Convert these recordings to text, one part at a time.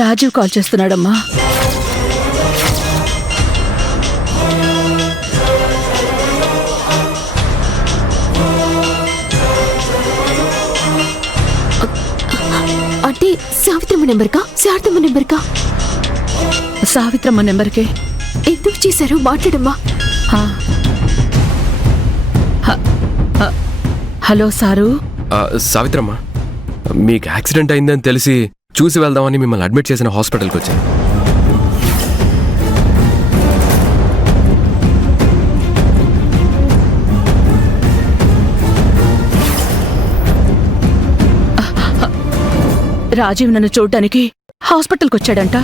Rajiv call చేస్తున్నాడమ్మా. అంటే సావిత్రమ్మ నెంబర్కా శారదమ్మ నెంబర్కా? సావిత్రమ్మ నెంబర్కే. ఎందుకు చేశారు? మాట్లాడమ్మా. Hello sir. సావిత్రమ్మ, మీకు యాక్సిడెంట్ అయిందని తెలిసి చూసి వెళ్దామని మిమ్మల్ని అడ్మిట్ చేసిన హాస్పిటల్కి వచ్చాను. రాజీవ్ నన్ను చూడ్డానికి హాస్పిటల్కి వచ్చాడంట.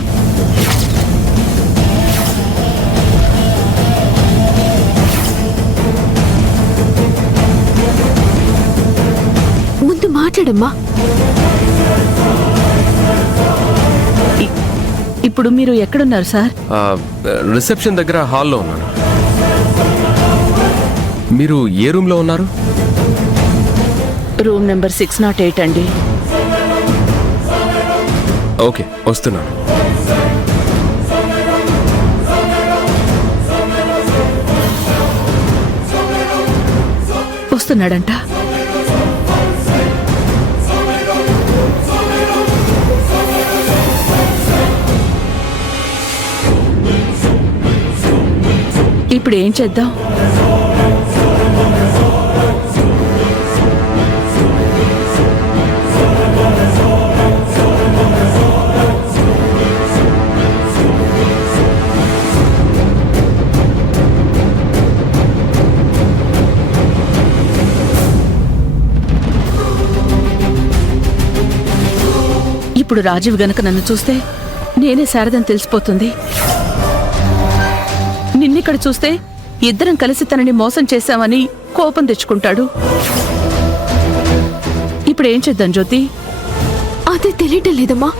ముందు మాట్లాడమ్మా. ఇప్పుడు మీరు ఎక్కడున్నారు సార్? రిసెప్షన్ దగ్గర హాల్లో ఉన్నాను. మీరు ఏ రూమ్లో ఉన్నారు? రూమ్ నెంబర్ 608 అండి. ఓకే, వస్తున్నాను. వస్తున్నాడంట. ఇప్పుడు ఏం చేద్దాం? ఇప్పుడు రాజీవ్ గనక నన్ను చూస్తే నేనే శారదని తెలిసిపోతుంది. నిన్నిక్కడ చూస్తే ఇద్దరం కలిసి తనని మోసం చేశామని కోపం తెచ్చుకుంటాడు. ఇప్పుడు ఏం చేద్దాం జ్యోతి? అదే తెలియటం లేదమ్మా.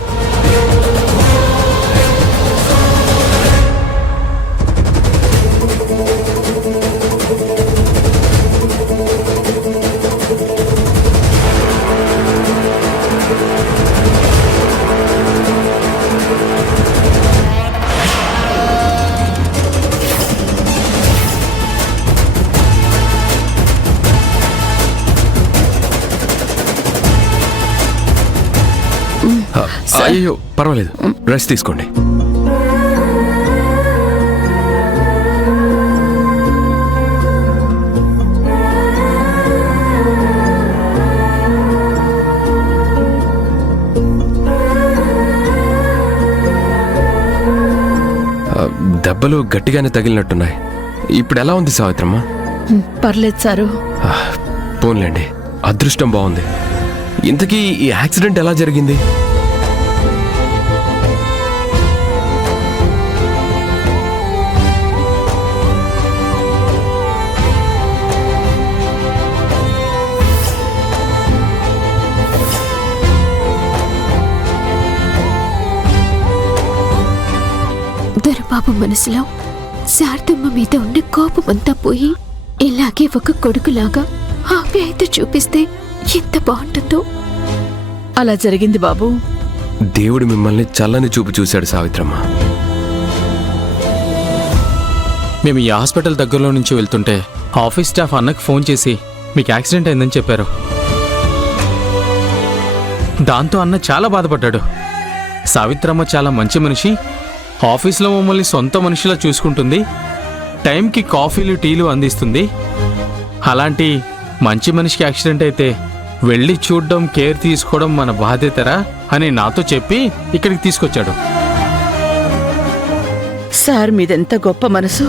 అయ్యో పర్వాలేదు, రెస్ట్ తీసుకోండి. దెబ్బలు గట్టిగానే తగిలినట్టున్నాయి. ఇప్పుడు ఎలా ఉంది సావిత్రమ్మ? పర్లేదు సారు. పోన్లేండి, అదృష్టం బాగుంది. ఇంతకీ ఈ యాక్సిడెంట్ ఎలా జరిగింది? దొరబాబు మనసులో శారదమ్మ మీద ఉన్న కోపమంతా పోయి ఇలాగే ఒక కొడుకులాగా ఆప్యాయత చూపిస్తే ఎంత బాగుంటుందో. అలా జరిగింది బాబు. దేవుడు మిమ్మల్ని చల్లని చూపు చూశాడు సావిత్రమ్మ. మేము ఈ హాస్పిటల్ దగ్గరలో నుంచి వెళ్తుంటే ఆఫీస్ స్టాఫ్ అన్నకు ఫోన్ చేసి మీకు యాక్సిడెంట్ అయిందని చెప్పారు. దాంతో అన్న చాలా బాధపడ్డాడు. సావిత్రమ్మ చాలా మంచి మనిషి, ఆఫీస్లో మమ్మల్ని సొంత మనిషిలా చూసుకుంటుంది, టైంకి కాఫీలు టీలు అందిస్తుంది. అలాంటి మంచి మనిషికి యాక్సిడెంట్ అయితే వెళ్ళి చూడడం, కేర్ తీసుకోవడం మన బాధ్యతరా అని నాతో చెప్పి ఇక్కడికి తీసుకొచ్చాడు. సార్ మీదెంత గొప్ప మనసు.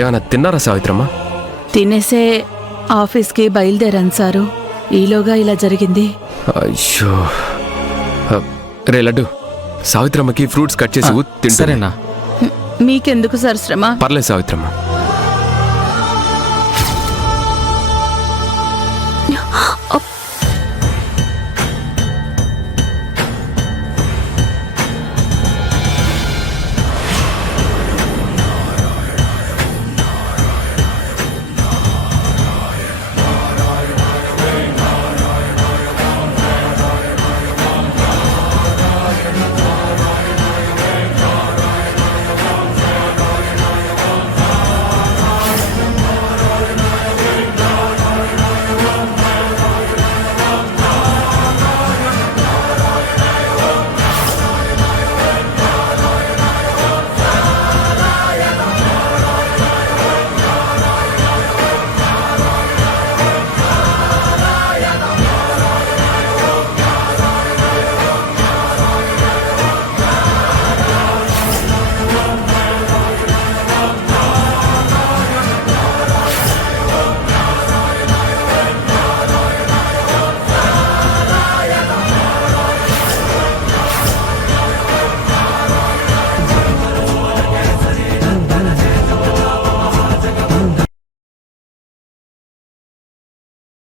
ఏమైనా తిన్నారా సావిత్రమ్మ? తినేసే ఆఫీస్కి బయలుదేరాను సారు. ఈలోగా ఇలా జరిగింది. అయ్యో. రే లడ్డు, సావిత్రమ్మకి ఫ్రూట్స్ కట్ చేసి తింటారేనా? మీకెందుకు సార్ శ్రమ? పర్లేదు సావిత్రమ్మ.